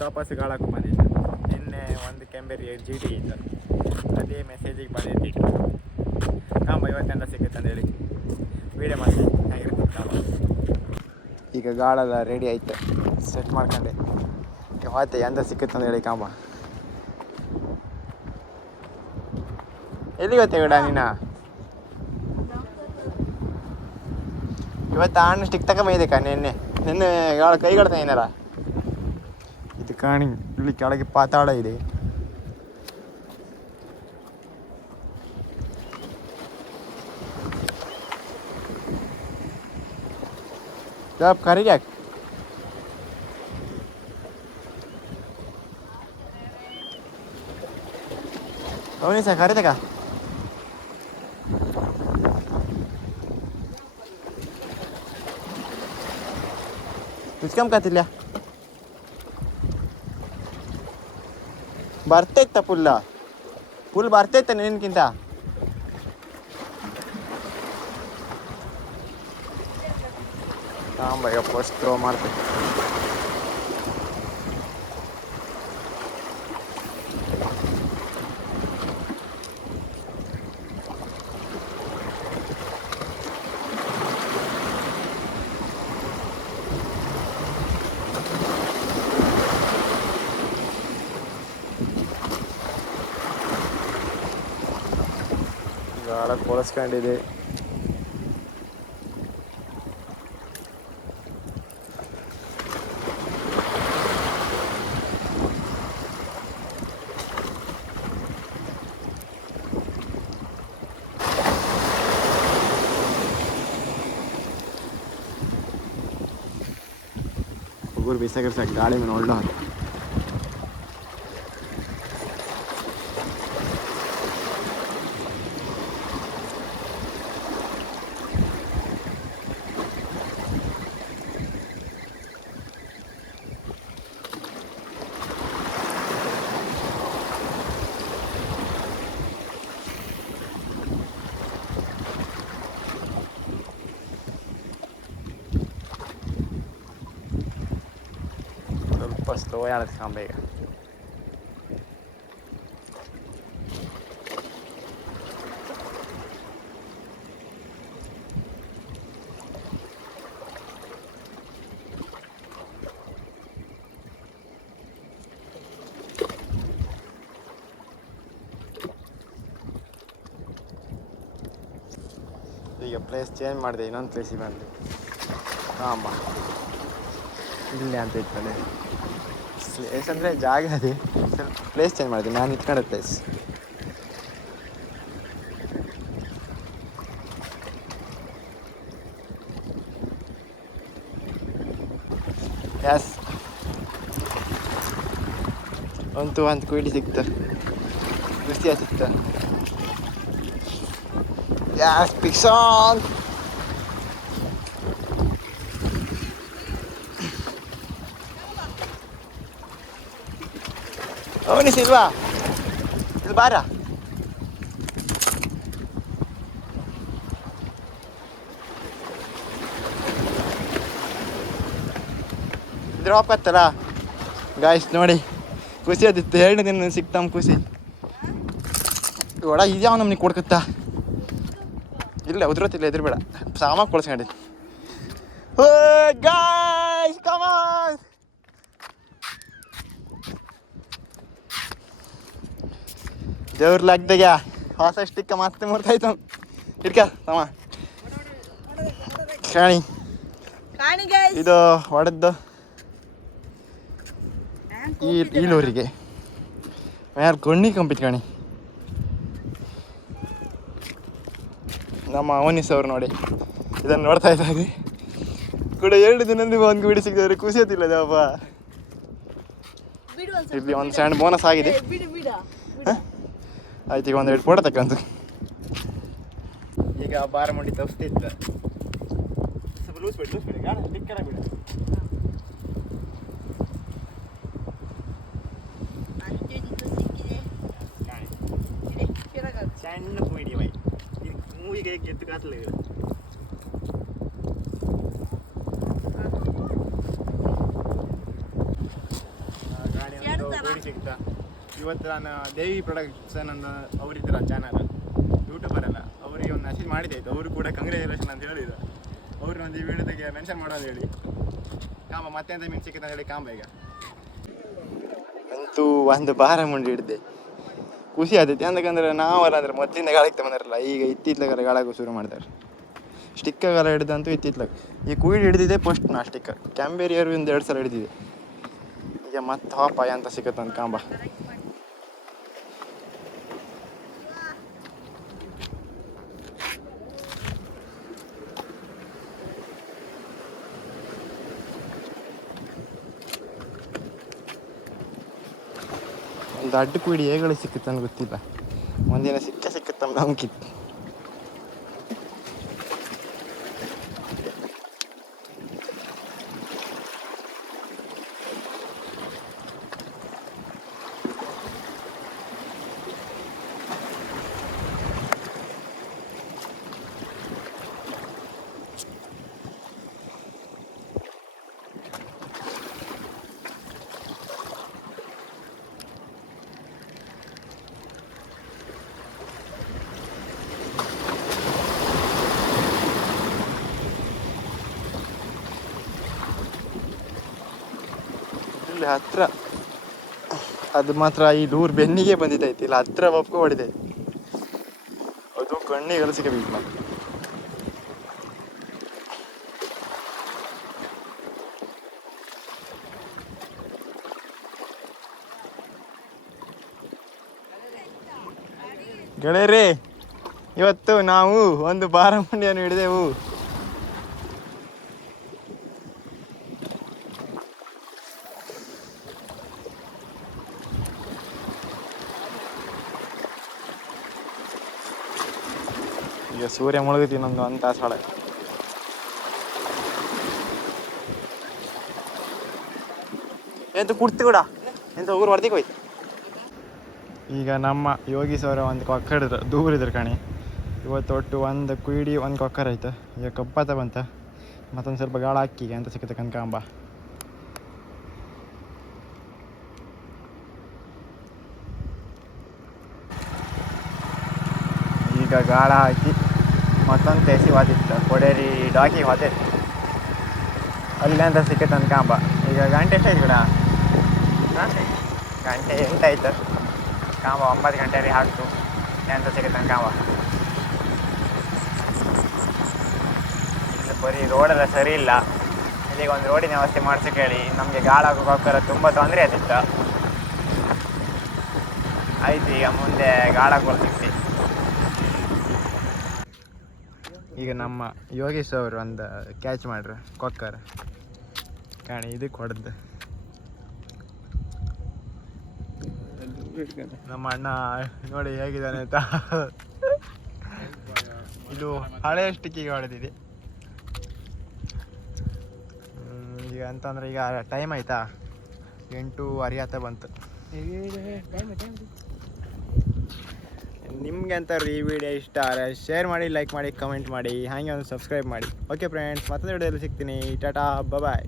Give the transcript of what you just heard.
ವಾಪಸ್ ಗಾಳಕ್ಕೆ ಬಂದಿದ್ದೆ. ನಿನ್ನೆ ಒಂದು ಕೆಂಬೇರಿ ಜಿ ಟಿ ಇತ್ತು. ಅದೇ ಮೆಸೇಜಿಗೆ ಬಂದಿಟ್ಟಿಟ್ಟು ಕಾಂಬ ಇವತ್ತೆಲ್ಲ ಸಿಗುತ್ತೆ ಅಂತ ಹೇಳಿ ವೀಡಿಯೋ ಮಾಡಿ ಕಾಂಬ ಈಗ ಗಾಳೆಲ್ಲ ರೆಡಿ ಆಯ್ತು ಸೆಟ್ ಮಾಡ್ಕೊಂಡೆ. ಇವತ್ತೆ ಎಂದ ಸಿಕ್ಕುತ್ತೆ ಅಂತ ಹೇಳಿ ಕಾಂಬ. ಎಲ್ಲಿ ಗೊತ್ತೇ ಗಿಡ ನೀನ? ಇವತ್ತು ಹಣ್ಣು ಸ್ಟಿಕ್ ತಗೊಂಬೈದಕ್ಕ ನಿನ್ನೆ. ನಿನ್ನೆ ಗಾಳ ಕೈಗಡ್ತಾ ಏನಾರ ಇದು ಕಾಣಿ ಇಲ್ಲಿ ಕೆಳಗೆ ಪಾತಾಳ ಇದೆ जब करेगा ಅವನಿ ಸಹ ಕರೀತಕ ತುಚ್ಕೊಂಬತ್ತಿಲ್ಲ ಬರ್ತೈತ ಪುಲ್ಲ ಫುಲ್ ಬರ್ತೈತ ನಿನ್ಕಿಂತ ಸಾಂಬ ಈಗ ಫಸ್ಟ್ ಗಾಳ ಕೊಳಸ್ಕೊಂಡಿದೆ ಹುಡುಗರು ಬಿಸಾಕಿರ್ ಸಾಕು ಗಾಳಿ ಮೇಲೆ ಒಳ್ಳೆ ಹೊತ್ತು ಸ್ವಲ್ಪ ಸ್ಲೋ ಆಗುತ್ತೆ ಕಾಂಬ ಈಗ ಈಗ ಪ್ಲೇಸ್ ಚೇಂಜ್ ಮಾಡಿದೆ ಇನ್ನೊಂದು ಪ್ಲೇಸಿಗೆ ಬಂದೆ ಹಾಂ ಇಲ್ಲೇ ಅಂತ ಇರ್ತದೆ ಪ್ಲೇಸ್ ಅಂದರೆ ಜಾಗ ಅದೇ ಸ್ವಲ್ಪ ಪ್ಲೇಸ್ ಚೇಂಜ್ ಮಾಡಿದೆ ನಾನು ಇಟ್ಕೊಂಡ ಪ್ಲೇಸ್ ಎಸ್ ಅಂತೂ ಒಂದು ಕುಯ್ಲಿ ಸಿಕ್ತು ಖುಷಿಯ ಸಿಕ್ತು ಯಾಸ್ ಪಿಕ್ಸಾನ್ ಅವನಿ ಸಿಲ್ವಾ? ಇಲ್ಲಿ ಬಾರ. ಡ್ರಾಪ್ ಆತ್ತಲ್ಲ ಗಾಯ್ಸ್ ನೋಡಿ. ಖುಷಿ ಆದಿತ್ತು. ಎರಡು ದಿನ ಸಿಕ್ತಮ್ ಖುಷಿ. ಒಳ ಇದ್ಯಾವ ನಮ್ಗೆ ಕೊಡ್ಕತ್ತ? ಇಲ್ಲ, ಉದ್ರತಿಲ್ಲ ಎದುರು ಬೇಡ ಸಾಮಾನು ಓ ಗಾಯ್ಸ್ ಕಮಾನ್ ದೇವ್ರ ಲಾಗ್ದಾಗ ಹೊಸ ಸ್ಟಿಕ್ಕ ಮತ್ತೆ ಮುರ್ತಾಯ್ತು ಇಡ್ಕ ತಮ್ಮ. ಕಾಣಿ. ಇದು ಹೊಡೆದ್ದು ಈ ಈ ಲೋರಿಗೆ ಯಾರು ಕೊಣ್ಣಿ ಕಂಪಿತ್ ಕಾಣಿ. ನಮ್ಮ ಅವನಿಸ್ ಅವ್ರು ನೋಡಿ. ಇದನ್ನು ನೋಡ್ತಾ ಇದ್ದಾರೆ. ಕೂಡ ಎರಡು ದಿನದಿಂದ ಒಂದು ಬಿಡಿ ಸಿಗ್ತಾರೆ ಖುಷಿ ಆತಿಲ್ಲ ದೇವಪ್ಪ ಇಲ್ಲಿ ಒಂದು ಸಣ್ಣ ಬೋನಸ್ ಆಗಿದೆ. ಆಯ್ತು ಈಗ ಒಂದು ಎರಡು ಫೋಟೋ ತಕ್ಕಂತು ಈಗ ಬಾರ ಮಂಡಿ ತಪ್ಪಿಸ್ತಿತ್ತು ಸ್ವಲ್ಪ ಲೂಸ್ ಬಿಡಿ ಲೂಸ್ ಬಿಡಿ ಗಾಡಿ ಟಿಕ್ಕರ ಬಿಡಿ ಸಣ್ಣ ಪುಡಿ ಬೈ ಇದು ಮೂವಿಗೆ ಗೆದ್ದು ಕಾಸಲ್ಲ ಇದು ಸಿಗ್ತಾ. ಇವತ್ತು ನಾನು ದೇವಿ ಪ್ರೊಡಕ್ಷನ್ ಅನ್ನೋ ಅವರಿದ್ರ ಚಾನಲ್ ಯೂಟ್ಯೂಬರ್ ಅಲ್ಲ. ಅವರಿಗೆ ಒಂದು ಮೆಸೇಜ್ ಆಯ್ತು. ಅವರು ಕೂಡ ಕಂಗ್ರ್ಯಾಚುಲೇಷನ್ ಅಂತ ಹೇಳಿದ್ರು. ಅವರು ಒಂದು ಈ ವಿಡಿಯೋದಾಗೆ ಮೆನ್ಷನ್ ಮಾಡೋದು ಹೇಳಿ. ಕಾಮ, ಮತ್ತೆ ಅಂತ ಮೀನು ಅಂತ ಹೇಳಿ ಕಾಂಬ ಈಗ. ಅಂತೂ ಒಂದು ಭಾರ ಮುಂಡಿ ಹಿಡಿದೆ. ಖುಷಿ ಆದೈತಿ. ಅಂದಕಂದ್ರೆ ನಾವಲ್ಲ ಅಂದ್ರೆ ಮೊದಲಿಂದ ಗಾಳಕ್ಕೆ ಬಂದಿರಲ್ಲ ಈಗ ಇತ್ತಿತ್ತಲಾಗ ಗಾಳಾಗೂ ಶುರು ಮಾಡ್ತಾರೆ. ಸ್ಟಿಕ್ಕಾಗೆಲ್ಲ ಹಿಡ್ದಂತೂ ಇತ್ತಿತ್ಲಾಗ ಈ ಕುಯ್ಡ್ ಹಿಡಿದಿದೆ ಫಸ್ಟ್ ನಾ ಸ್ಟಿಕ್ಕರ್ ಕ್ಯಾಂಬೇರಿಯರು ಒಂದು ಎರಡು ಸಲ ಹಿಡಿದಿದೆ. ಈಗ ಮತ್ತೆ ಹಾಪ ಅಂತ ಸಿಕ್ಕತ್ತಂತ ಕಾಂಬ ಒಂದು ಅಡ್ಡ ಕೂಡಿ ಹೇಗಳು ಅಂತ ಗೊತ್ತಿಲ್ಲ. ಒಂದಿನ ಸಿಕ್ಕ ಸಿಕ್ಕತ್ತಂಬ ಅಂಕಿತ್ತು. ಇಲ್ಲಿ ಹತ್ರ, ಅದು ಮಾತ್ರ ಈ ಡೂರ್ ಬೆನ್ನಿಗೆ ಬಂದಿದ್ದೈತಿ ಇಲ್ಲ, ಹತ್ರ ಒಪ್ಕೊ ಹೊಡಿದೆ. ಅದು ಕಣ್ಣಿಗೆ ಕಲಸಿಗೆ ಬೀಟ್ ಮಾಡಿ ಗೆಳೆಯರೇ, ಇವತ್ತು ನಾವು ಒಂದು ಬಾರಮಂಡಿಯನ್ನು ಹಿಡಿದೆವು. ಈಗ ಸೂರ್ಯ ಮುಳುಗುತ್ತೆ ಇನ್ನೊಂದು ಒಂದು ತಾಸು ಒಳಗೆ ಎಂತ ಕುಡ್ತಿ ಕೂಡ? ಎಂತ ಊರು ಹೊಡೆದಿಗೆ ಹೋಯ್ತು? ಈಗ ನಮ್ಮ ಯೋಗಿ ಸೌರ ಒಂದು ಕೊಕ್ಕಡ ದೂರ ಇದ್ರು ಕಣಿ. ಇವತ್ತು ಒಟ್ಟು ಒಂದು ಕುಯಿಡಿ, ಒಂದು ಕೊಕ್ಕರ್ ಆಯ್ತು ಈಗ ಕಪ್ಪತ್ತ ಬಂತ. ಮತ್ತೊಂದು ಸ್ವಲ್ಪ ಗಾಳ ಹಾಕಿ ಅಂತ ಎಂತ ಸಿಕ್ಕತ್ತೆ ಈಗ ಗಾಳ ಹಾಕಿ ಮತ್ತೊಂದು ತೆಸಿ ಹೊತ್ತಿತ್ತು ಕೊಡೇರಿ ಡಾಕಿ ಹೊತ್ತಿತ್ತು ಅಲ್ಲಿ ಅಂತ ಕಾಂಬ ಈಗ ಗಂಟೆ ಎಷ್ಟಾಯ್ತು ಕೂಡ ಗಂಟೆ. ಎಂಟಾಯ್ತು ಕಾಂಬ ಒಂಬತ್ತು ಗಂಟೆಗೆ ಹಾಕ್ತು. ಎಂತ ಸಿಗುತ್ತೆ ಕಾಂಬ ಇಲ್ಲಿ ಬರೀ ರೋಡೆಲ್ಲ ಸರಿ ಇಲ್ಲ. ಇಲ್ಲಿಗೆ ಒಂದು ರೋಡಿನ ವ್ಯವಸ್ಥೆ ಮಾಡಿಸಿ ಕೇಳಿ. ನಮಗೆ ಗಾಳ ಹಾಕೋಕ್ಕೋಸ್ಕರ ತುಂಬ ತೊಂದರೆ ಆದಿತ್ತು ಆಯ್ತು, ಈಗ ಮುಂದೆ ಗಾಳ ಕೊಡ್ತಿದ್ವಿ ಈಗ ನಮ್ಮ ಯೋಗೇಶ್ ಅವರು ಒಂದು ಕ್ಯಾಚ್ ಮಾಡ್ರು. ಕೊಕ್ಕರ್ ಕಾಣಿ ಇದಕ್ಕೆ ಹೊಡೆದು. ನಮ್ಮ ಅಣ್ಣ ನೋಡಿ ಹೇಗಿದ್ದಾನೆ ಅಂತ. ಇದು ಹಳೆ ಸ್ಟಿಕ್ಕಿಗೆ ಹೊಡೆದಿದೆ. ಈಗ ಅಂತಂದ್ರೆ ಈಗ ಟೈಮ್ ಆಯ್ತಾ? ಎಂಟು ಅರಿಯತ್ತ ಬಂತು. ನಿಮ್ಗೆ ಅಂತಾರೆ ಈ ವಿಡಿಯೋ ಇಷ್ಟ ಆದರೆ ಶೇರ್ ಮಾಡಿ ಲೈಕ್ ಮಾಡಿ ಕಮೆಂಟ್ ಮಾಡಿ, ಹಾಗೆ ಒಂದು ಸಬ್ಸ್ಕ್ರೈಬ್ ಮಾಡಿ. ಓಕೆ ಫ್ರೆಂಡ್ಸ್ ಮತ್ತೊಂದು ವಿಡಿಯೋದಲ್ಲಿ ಸಿಗ್ತೀನಿ. ಟಾಟಾ ಬಾಯ್